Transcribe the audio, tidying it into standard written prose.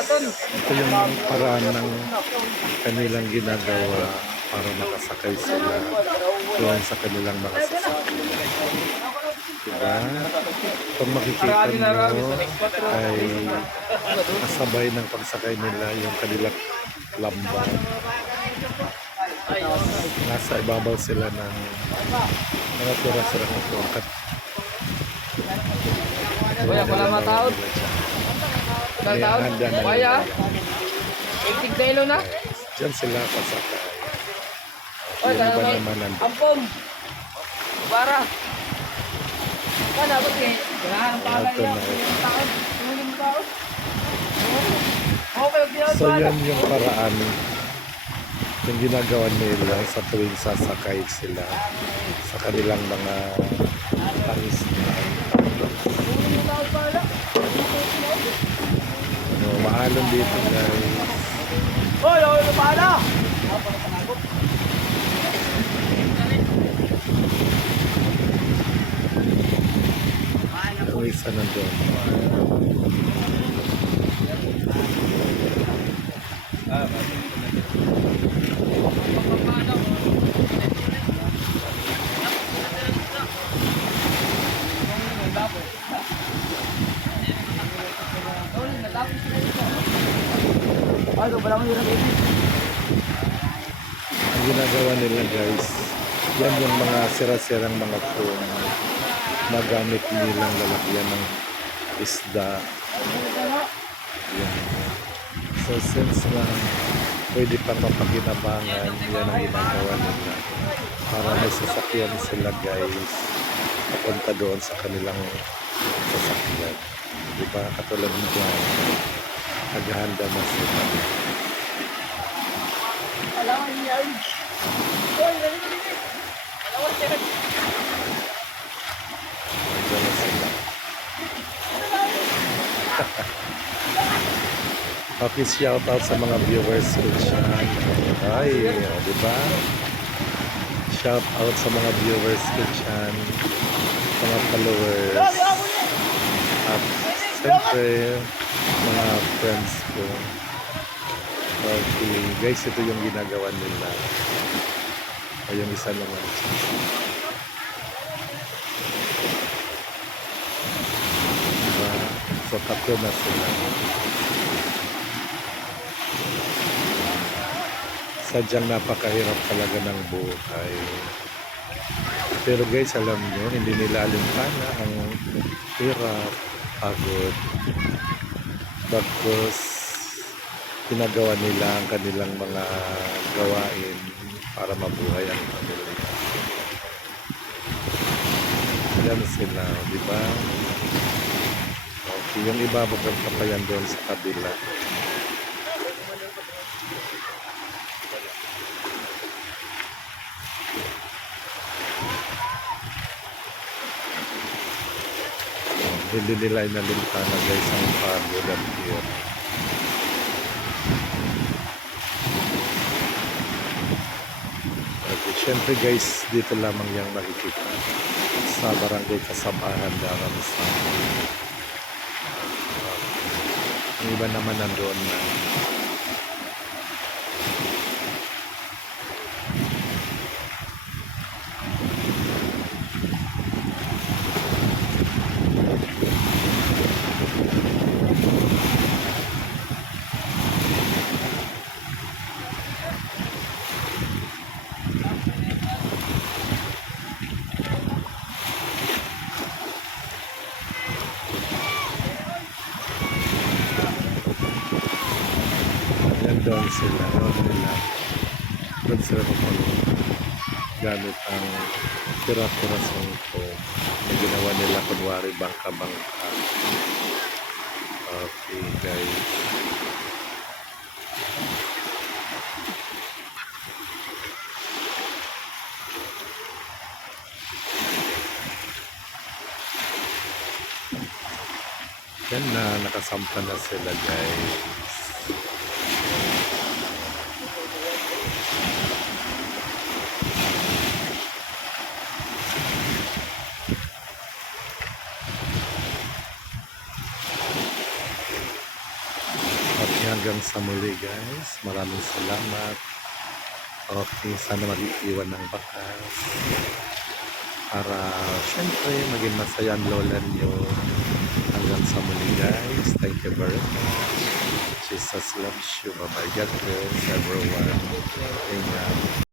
ito yung paraan ng kanilang ginagawa para makasakay sila doon sa kanilang mga sasakyan. Diba? Kung makikita nyo ay kasabay ng pagsakay nila yung kanilang lambat. Nasa ibabaw sila ng mga tura-tura ng tungkat. Wala mataon. Handa na Kaya? 18 kilo na? Diyan sila pasakay. Oy, Yung iba naman nandun. Ampong. Para. Kana ba kay? Kailangan pala Ito yan. na. Taon. Tumulong taon. Okay, okay. So yan yung paraan yung ginagawa nila sa tuwing sasakay sila sa kanilang mga pangisda. No, maalon dito guys. Hoy, hoy, pala. Yung isa nandun. Ano ba lang yun? Ang ginagawa nila guys, yan yung mga sira-sirang mga phone na gamit nilang lalakyan ng isda. Yan. So since na pwede pang mapaginabangan, yan ang ginagawa nila para may sasakyan sila guys papunta doon sa kanilang sasakyan. Diba? Katulad nito, naghahanda na sila. Alawan yan. Hoy, dali. Alawan yan. Nandiyan na sila. Okay, shout out sa mga viewers ko dyan. Ay, diba? Shout out sa mga viewers ko dyan, mga followers, at siyempre, mga friends ko. Okay, guys, ito yung ginagawa nila. O yung isa naman. Diba? So, tatlo na sila. Sadyang napakahirap talaga ng buhay. Pero guys, alam nyo, hindi nila alimpana ang hirap, pagod. Bagkus, ginagawa nila ang kanilang mga gawain para mabuhay ang pamilya. Yan sila, di ba? Okay, yung iba pupunta pa yan doon sa kabila. Hindi nila inalimpana guys ang pagod at hirap. Okay, syempre guys, dito lamang yung makikita sa barangay Kasabahan, Daransang. Yung iba naman nandoon na. Doon sila, doon sila pupunta gamit ang tira-tirasong ito na ginawa nila kunwari bangka-bangka. Okay guys, yan na, nakasampa na sila guys. hanggang sa muli guys. Maraming salamat. Okay, sana mag-iwan ng bakas. Para syempre maging masaya ang lola nyo. Hanggang sa muli guys. Thank you very much. Jesus loves you. Bye-bye. God bless everyone. Ingat.